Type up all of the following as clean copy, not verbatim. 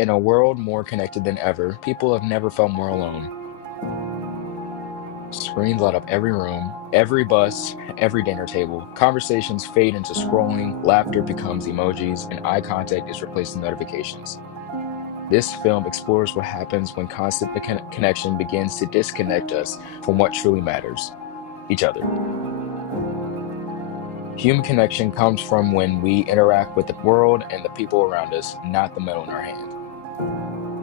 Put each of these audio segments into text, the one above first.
In a world more connected than ever, people have never felt more alone. Screens light up every room, every bus, every dinner table. Conversations fade into scrolling, laughter becomes emojis, and eye contact is replaced with notifications. This film explores what happens when constant connection begins to disconnect us from what truly matters: each other. Human connection comes from when we interact with the world and the people around us, not the metal in our hand.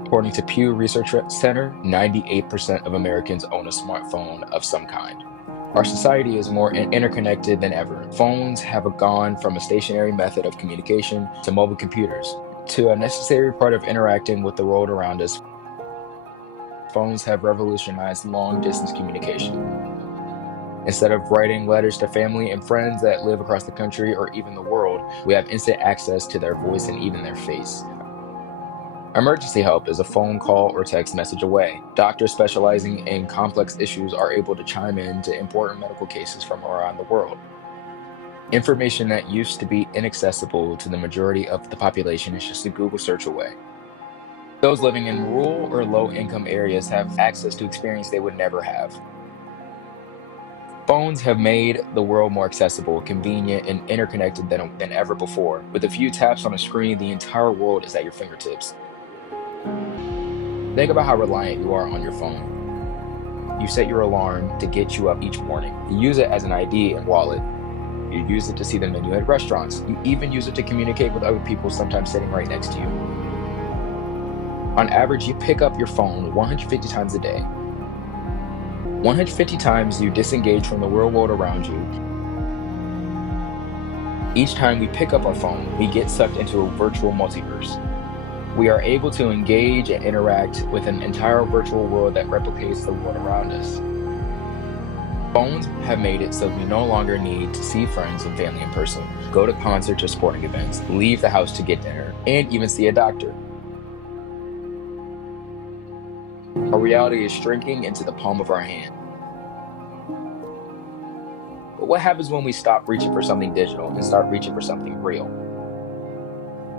According to Pew Research Center, 98% of Americans own a smartphone of some kind. Our society is more interconnected than ever. Phones have gone from a stationary method of communication to mobile computers, to a necessary part of interacting with the world around us. Phones have revolutionized long-distance communication. Instead of writing letters to family and friends that live across the country or even the world, we have instant access to their voice and even their face. Emergency help is a phone call or text message away. Doctors specializing in complex issues are able to chime in to important medical cases from around the world. Information that used to be inaccessible to the majority of the population is just a Google search away. Those living in rural or low-income areas have access to experience they would never have. Phones have made the world more accessible, convenient, and interconnected than ever before. With a few taps on a screen, the entire world is at your fingertips. Think about how reliant you are on your phone. You set your alarm to get you up each morning. You use it as an ID and wallet. You use it to see the menu at restaurants. You even use it to communicate with other people, sometimes sitting right next to you. On average, you pick up your phone 150 times a day. 150 times you disengage from the real world around you. Each time we pick up our phone, we get sucked into a virtual multiverse. We are able to engage and interact with an entire virtual world that replicates the world around us. Phones have made it so we no longer need to see friends and family in person, go to concerts or sporting events, leave the house to get dinner, and even see a doctor. Our reality is shrinking into the palm of our hand. But what happens when we stop reaching for something digital and start reaching for something real?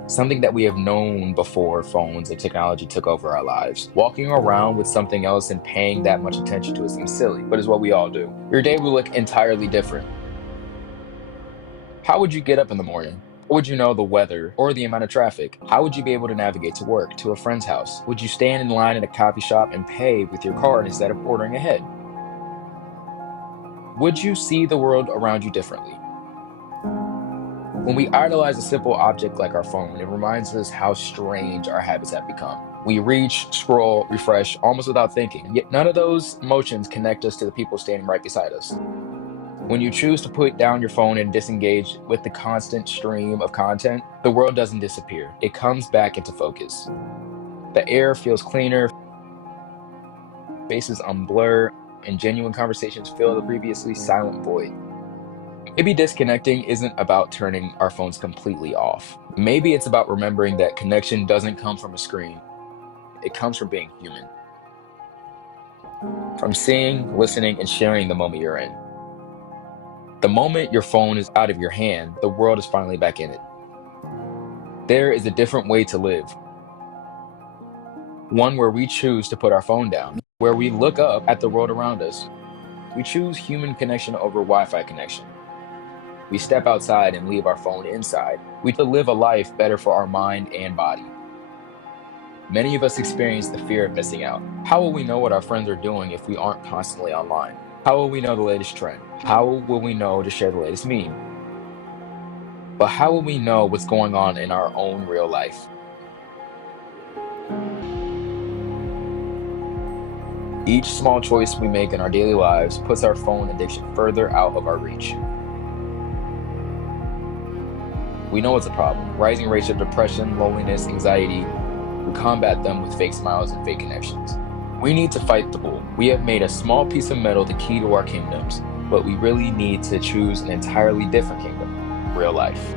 Something that we have known before phones and technology took over our lives. Walking around with something else and paying that much attention to it seems silly, but it's what we all do. Your day will look entirely different. How would you get up in the morning? How would you know the weather or the amount of traffic? How would you be able to navigate to work, to a friend's house? Would you stand in line at a coffee shop and pay with your card instead of ordering ahead? Would you see the world around you differently? When we idolize a simple object like our phone, it reminds us how strange our habits have become. We reach, scroll, refresh almost without thinking, yet none of those motions connect us to the people standing right beside us. When you choose to put down your phone and disengage with the constant stream of content, the world doesn't disappear. It comes back into focus. The air feels cleaner, faces unblur, and genuine conversations fill the previously silent void. Maybe disconnecting isn't about turning our phones completely off. Maybe it's about remembering that connection doesn't come from a screen. It comes from being human. From seeing, listening, and sharing the moment you're in. The moment your phone is out of your hand, the world is finally back in it. There is a different way to live. One where we choose to put our phone down, where we look up at the world around us. We choose human connection over Wi-Fi connection. We step outside and leave our phone inside. We live a life better for our mind and body. Many of us experience the fear of missing out. How will we know what our friends are doing if we aren't constantly online? How will we know the latest trend? How will we know to share the latest meme? But how will we know what's going on in our own real life? Each small choice we make in our daily lives puts our phone addiction further out of our reach. We know it's a problem. Rising rates of depression, loneliness, anxiety. We combat them with fake smiles and fake connections. We need to fight the bull. We have made a small piece of metal the key to our kingdoms, but we really need to choose an entirely different kingdom: real life.